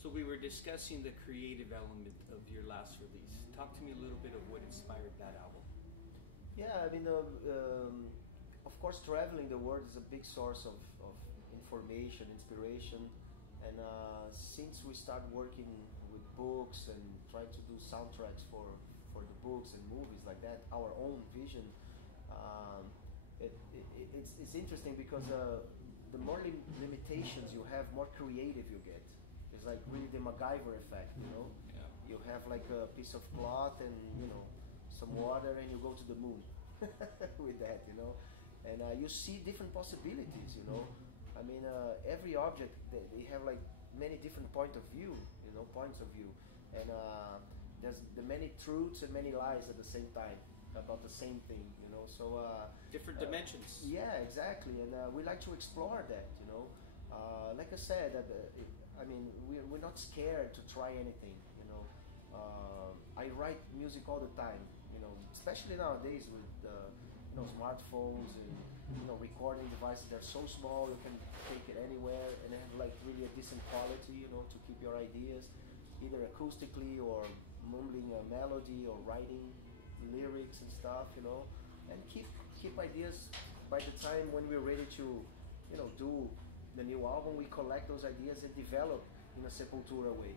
So we were discussing the creative element of your last release. Talk to me a little bit of what inspired that album. Yeah, I mean, of course, traveling the world is a big source of information, inspiration, and since we started working with books and trying to do soundtracks for the books and movies like that, our own vision, it's interesting because the more limitations you have, more creative you get. It's like really the MacGyver effect, you know. Yeah. You have like a piece of cloth and, you know, some water, and you go to the moon with that, you know. And you see different possibilities, you know. I mean, every object, they have like many different points of view, and there's the many truths and many lies at the same time about the same thing, you know. So different dimensions. Yeah, exactly, and we like to explore that, you know. Like I said, I mean, we're not scared to try anything, you know. I write music all the time, you know, especially nowadays with you know, smartphones and, you know, recording devices. They're so small, you can take it anywhere and have like really a decent quality, you know, to keep your ideas either acoustically or mumbling a melody or writing lyrics and stuff, you know, and keep ideas. By the time when we're ready to, you know, do the new album, we collect those ideas and develop in a Sepultura way,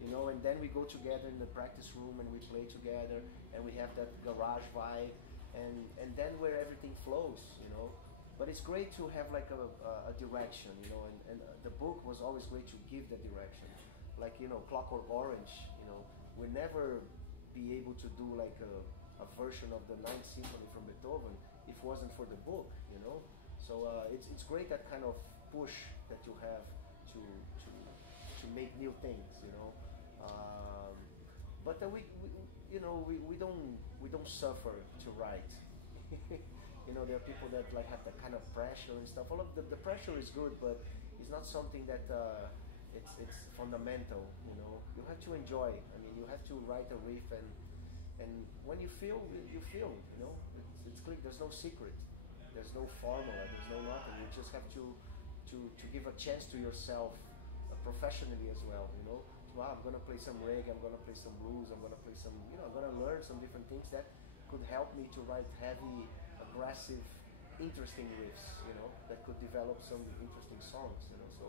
you know, and then we go together in the practice room and we play together and we have that garage vibe, and then where everything flows, you know. But it's great to have like a direction, you know, and the book was always great to give the direction. Like, you know, Clockwork Orange, you know, we'll never be able to do like a version of the Ninth Symphony from Beethoven if it wasn't for the book, you know. So it's great, that kind of push that you have to make new things, you know. But we you know, we don't suffer to write. You know, there are people that like have that kind of pressure and stuff. All of the pressure is good, but it's not something that it's fundamental, you know. You have to enjoy. I mean, you have to write a riff, and when you feel, you know. It's clear. There's no secret. There's no formula. There's no nothing. You just have to give a chance to yourself professionally as well, you know. I'm gonna play some reggae, I'm gonna play some blues, I'm gonna play some, you know, I'm gonna learn some different things that could help me to write heavy, aggressive, interesting riffs, you know, that could develop some interesting songs, you know. So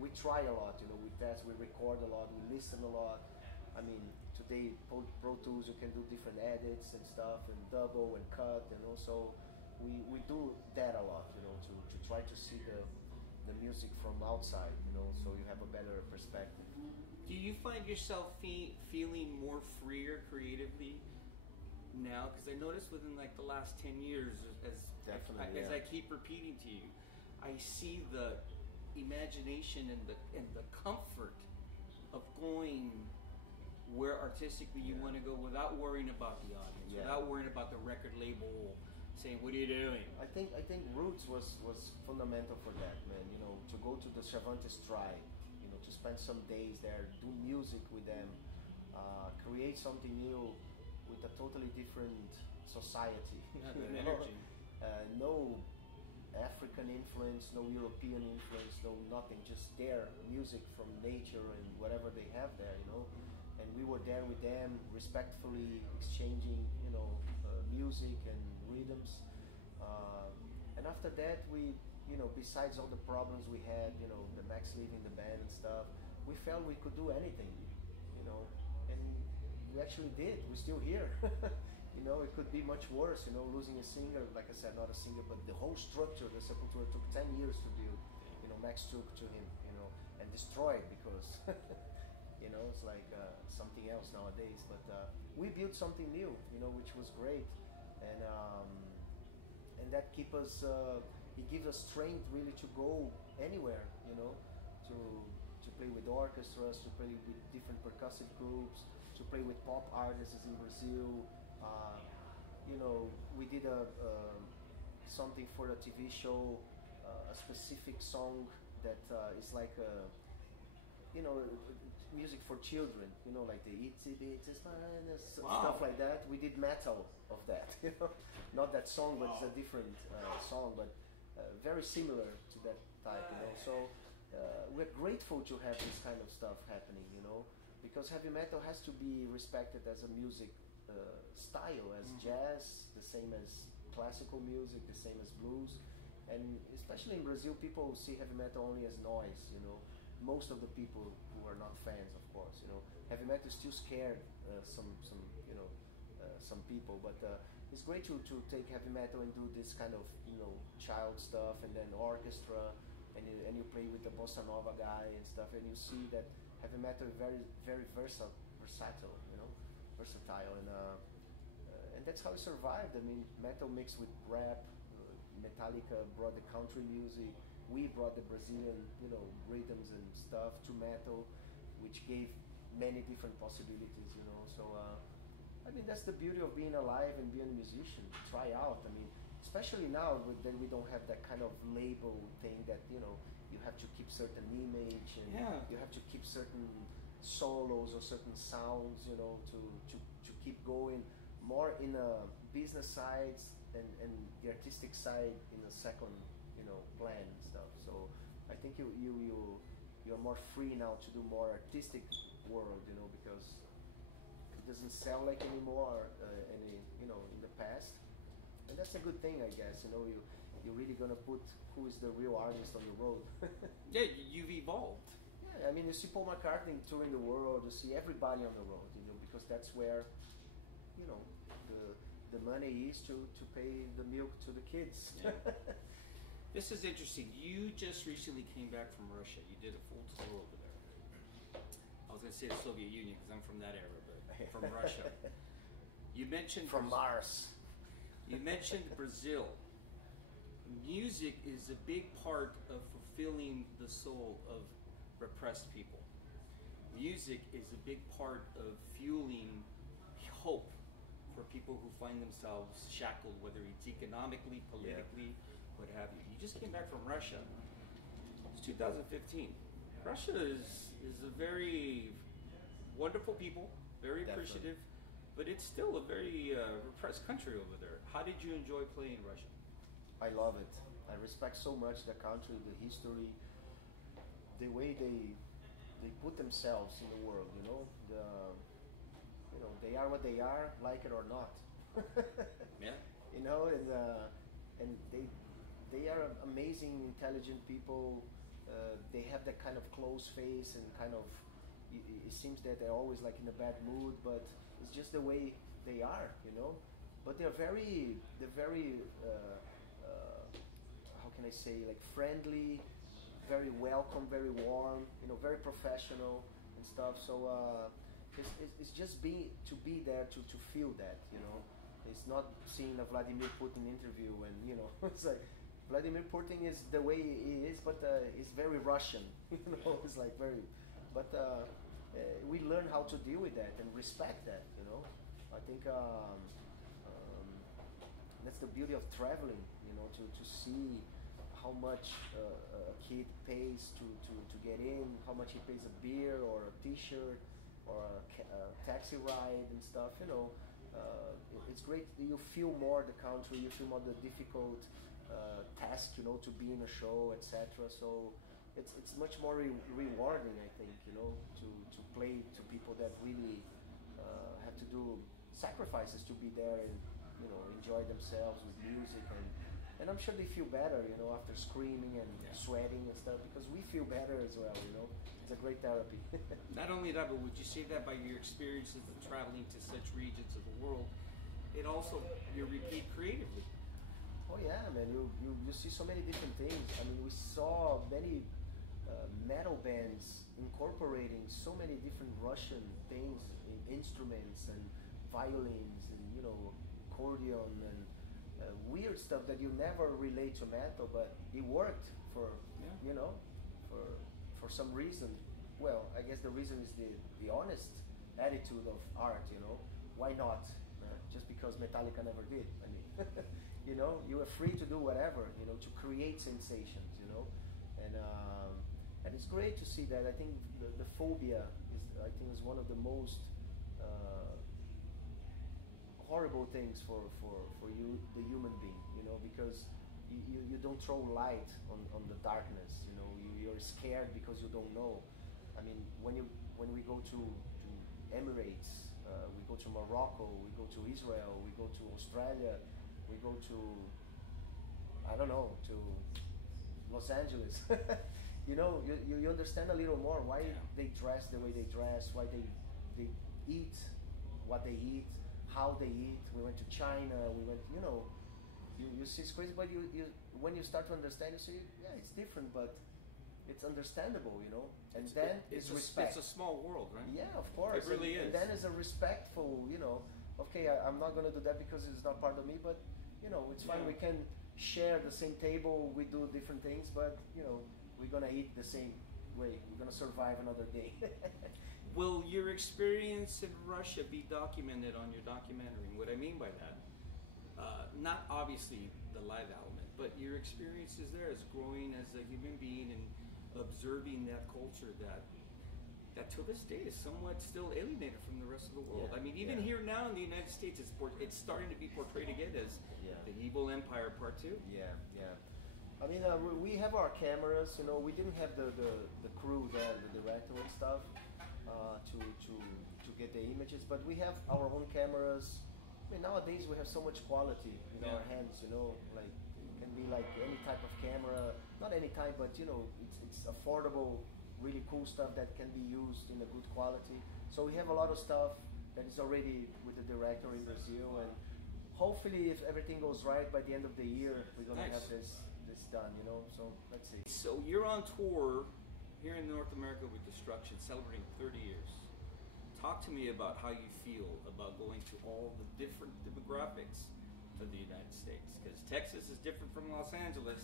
we try a lot, you know, we test, we record a lot, we listen a lot. I mean, today Pro Tools, you can do different edits and stuff, and double and cut, you know. So we do that a lot, you know, to try to see the music from outside, you know, so you have a better perspective. Do you find yourself feeling more freer creatively now? Because I noticed within like the last 10 years, as I keep repeating to you, I see the imagination and the comfort of going where artistically you want to go without worrying about the audience, without worrying about the record label saying, "What are you doing?" I think Roots was fundamental for that, man. You know, to go to the Cervantes tribe, you know, to spend some days there, do music with them, create something new with a totally different society. Energy. No African influence, no European influence, no nothing. Just their music from nature and whatever they have there, you know. And we were there with them, respectfully exchanging, you know, music and rhythms. And after that, we, you know, besides all the problems we had, you know, the Max leaving the band and stuff, we felt we could do anything, you know. And we actually did. We're still here. You know, it could be much worse, you know, losing a singer. Like I said, not a singer, but the whole structure, the Sepultura, took 10 years to build. You know, Max took to him, you know, and destroyed because... You know, it's like something else nowadays, but we built something new, you know, which was great, and that keep us. It gives us strength really to go anywhere, you know, to play with orchestras, to play with different percussive groups, to play with pop artists in Brazil. You know, we did something for the TV show, a specific song that is like a, you know, music for children, you know, like the Itsy Bitsy Spider, stuff like that. We did metal of that, you know, not that song, but it's a different song, but very similar to that type, you know. So we're grateful to have this kind of stuff happening, you know, because heavy metal has to be respected as a music style, as jazz, the same as classical music, the same as blues, and especially in Brazil, people see heavy metal only as noise, you know. Most of the people who are not fans, of course, you know, heavy metal still scared some you know some people, but it's great to take heavy metal and do this kind of, you know, child stuff, and then orchestra, and you play with the bossa nova guy and stuff, and you see that heavy metal is very very versatile, you know, versatile, and that's how it survived. I mean, metal mixed with rap. Metallica brought the country music. We brought the Brazilian, you know, rhythms and stuff to metal, which gave many different possibilities, you know. So I mean, that's the beauty of being alive and being a musician. Try out. I mean, especially now that we don't have that kind of label thing that, you know, you have to keep certain image and you have to keep certain solos or certain sounds, you know, to keep going. More in a business side and the artistic side in a second, you know, plan and stuff. So I think you're more free now to do more artistic world, you know, because it doesn't sell like anymore any, you know, in the past, and that's a good thing, I guess. You know, you're really gonna put who is the real artist on the road. Yeah, you've evolved. Yeah, I mean, you see Paul McCartney touring the world, you see everybody on the road, you know, because that's where, you know, the money is to pay the milk to the kids. Yeah. This is interesting. You just recently came back from Russia. You did a full tour over there. I was going to say the Soviet Union because I'm from that era, but from Russia. You mentioned from Mars. You mentioned Brazil. Music is a big part of fulfilling the soul of repressed people. Music is a big part of fueling hope for people who find themselves shackled, whether it's economically, politically, what have you. You just came back from Russia. It's 2015. Russia is a very wonderful people, very appreciative, but it's still a very repressed country over there. How did you enjoy playing Russia? I love it. I respect so much the country, the history, the way they put themselves in the world, you know. You know, they are what they are, like it or not. Yeah. You know, and they are amazing, intelligent people. They have that kind of close face and kind of. It seems that they're always like in a bad mood, but it's just the way they are, you know. But they're very how can I say, like friendly, very welcome, very warm, you know, very professional and stuff. So. It's just to be there to feel that, you know. It's not seeing a Vladimir Putin interview and, you know, it's like Vladimir Putin is the way he is, but he's very Russian, you know. It's like very, but we learn how to deal with that and respect that, you know. I think that's the beauty of traveling, you know, to see how much a kid pays to get in, how much he pays a beer or a T-shirt or a taxi ride and stuff, you know. It's great. You feel more the country, you feel more the difficult task, you know, to be in a show, etc. So it's much more rewarding, I think, you know, to play to people that really have to do sacrifices to be there and, you know, enjoy themselves with music, and I'm sure they feel better, you know, after screaming and sweating and stuff, because we feel better as well, you know. It's a great therapy. Not only that, but would you say that by your experiences of traveling to such regions of the world, it also, you repeat creatively? Oh yeah, man, you see so many different things. I mean, we saw many metal bands incorporating so many different Russian things in instruments and violins and, you know, accordion and weird stuff that you never relate to metal, but it worked for, you know, for some reason. Well, I guess the reason is the honest attitude of art, you know. Why not? Just because Metallica never did. I mean, you know, you are free to do whatever, you know, to create sensations, you know. And it's great to see that. I think the phobia is one of the most horrible things for you, the human being, you know, because you don't throw light on the darkness, you know. You're scared because you don't know. I mean, when we go to Emirates, we go to Morocco, we go to Israel, we go to Australia, we go to, I don't know, to Los Angeles. You know, you understand a little more why they dress the way they dress, why they eat what they eat, how they eat. We went to China, we went, you know, you see it's crazy, but you when you start to understand, you see, yeah, it's different, but it's understandable, you know. And then it's respect. It's a small world, right? Yeah, of course. It really is. And then it's a respectful, you know, okay, I'm not going to do that because it's not part of me, but, you know, it's fine. We can share the same table, we do different things, but, you know, we're going to eat the same way. We're going to survive another day. Will your experience in Russia be documented on your documentary? And what I mean by that, not obviously the live element, but your experiences there as growing as a human being and observing that culture that to this day is somewhat still alienated from the rest of the world. I mean, even here now in the United States, it's starting to be portrayed again as the evil empire part 2. Yeah. I mean, we have our cameras, you know. We didn't have the crew there, the director and stuff, to get the images, but we have our own cameras. I mean, nowadays we have so much quality in our hands, you know, like it can be like any type of camera, not any type, but you know, it's affordable, really cool stuff that can be used in a good quality. So we have a lot of stuff that is already with the director in Brazil, and hopefully if everything goes right by the end of the year, we're gonna have this done, you know, so let's see. So you're on tour here in North America with Destruction, celebrating 30 years. Talk to me about how you feel about going to all the different demographics of the United States, because Texas is different from Los Angeles.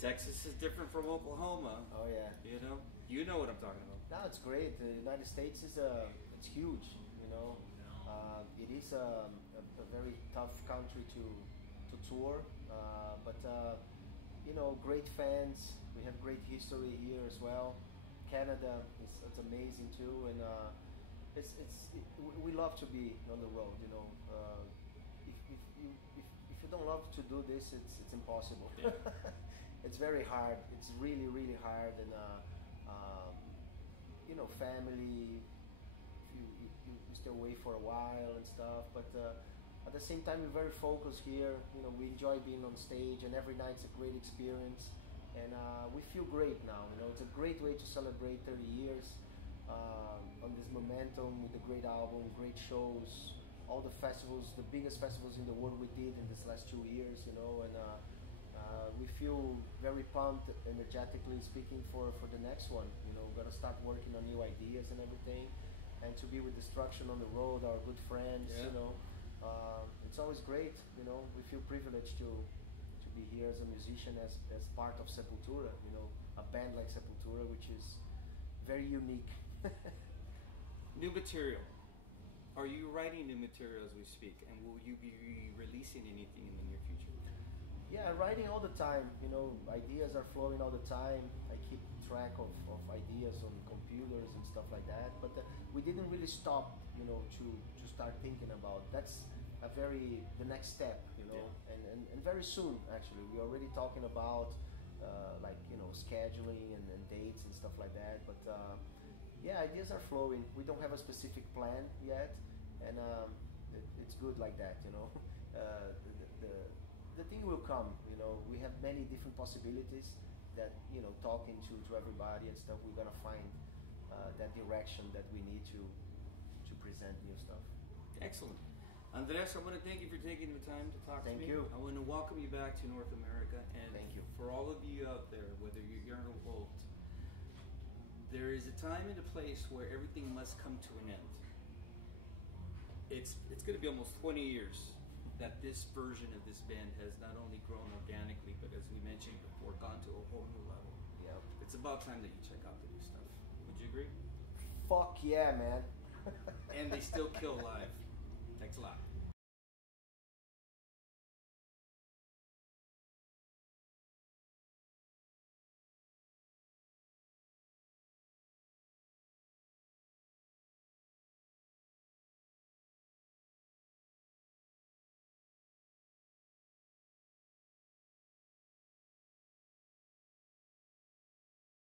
Texas is different from Oklahoma. Oh yeah. You know what I'm talking about. No, it's great. The United States is it's huge. You know, it is a very tough country to tour, but you know, great fans. We have great history here as well. Canada is amazing too, and we love to be on the road. You know, if you don't love to do this, it's impossible. Yeah. It's very hard. It's really hard, and you know, family. You stay away for a while and stuff, but at the same time, we're very focused here. You know, we enjoy being on stage, and every night's a great experience. And we feel great now. You know, it's a great way to celebrate 30 years on this momentum with a great album, great shows, all the festivals, the biggest festivals in the world we did in this last 2 years. You know, and we feel very pumped, energetically speaking, for the next one. You know, we're gonna start working on new ideas and everything, and to be with Destruction on the road, our good friends. You know, it's always great. You know, we feel privileged to be here as a musician, as part of Sepultura, you know, a band like Sepultura, which is very unique. New material. Are you writing new material as we speak, and will you be releasing anything in the near future? Yeah, writing all the time. You know, ideas are flowing all the time. I keep track of ideas on computers and stuff like that, but we didn't really stop, you know, to start thinking about. That's the next step, you know, and very soon, actually, we're already talking about like, you know, scheduling and dates and stuff like that, but yeah, ideas are flowing. We don't have a specific plan yet, and it's good like that, you know. The thing will come, you know. We have many different possibilities that, you know, talking to everybody and stuff, we're gonna find that direction that we need to present new stuff. Excellent. Andres, I want to thank you for taking the time to talk to me. Thank you. I want to welcome you back to North America, and thank you. For all of you out there, whether you're young or old, there is a time and a place where everything must come to an end. It's going to be almost 20 years that this version of this band has not only grown organically, but as we mentioned before, gone to a whole new level. Yep. It's about time that you check out the new stuff. Would you agree? Fuck yeah, man. And they still kill live. Thanks a lot.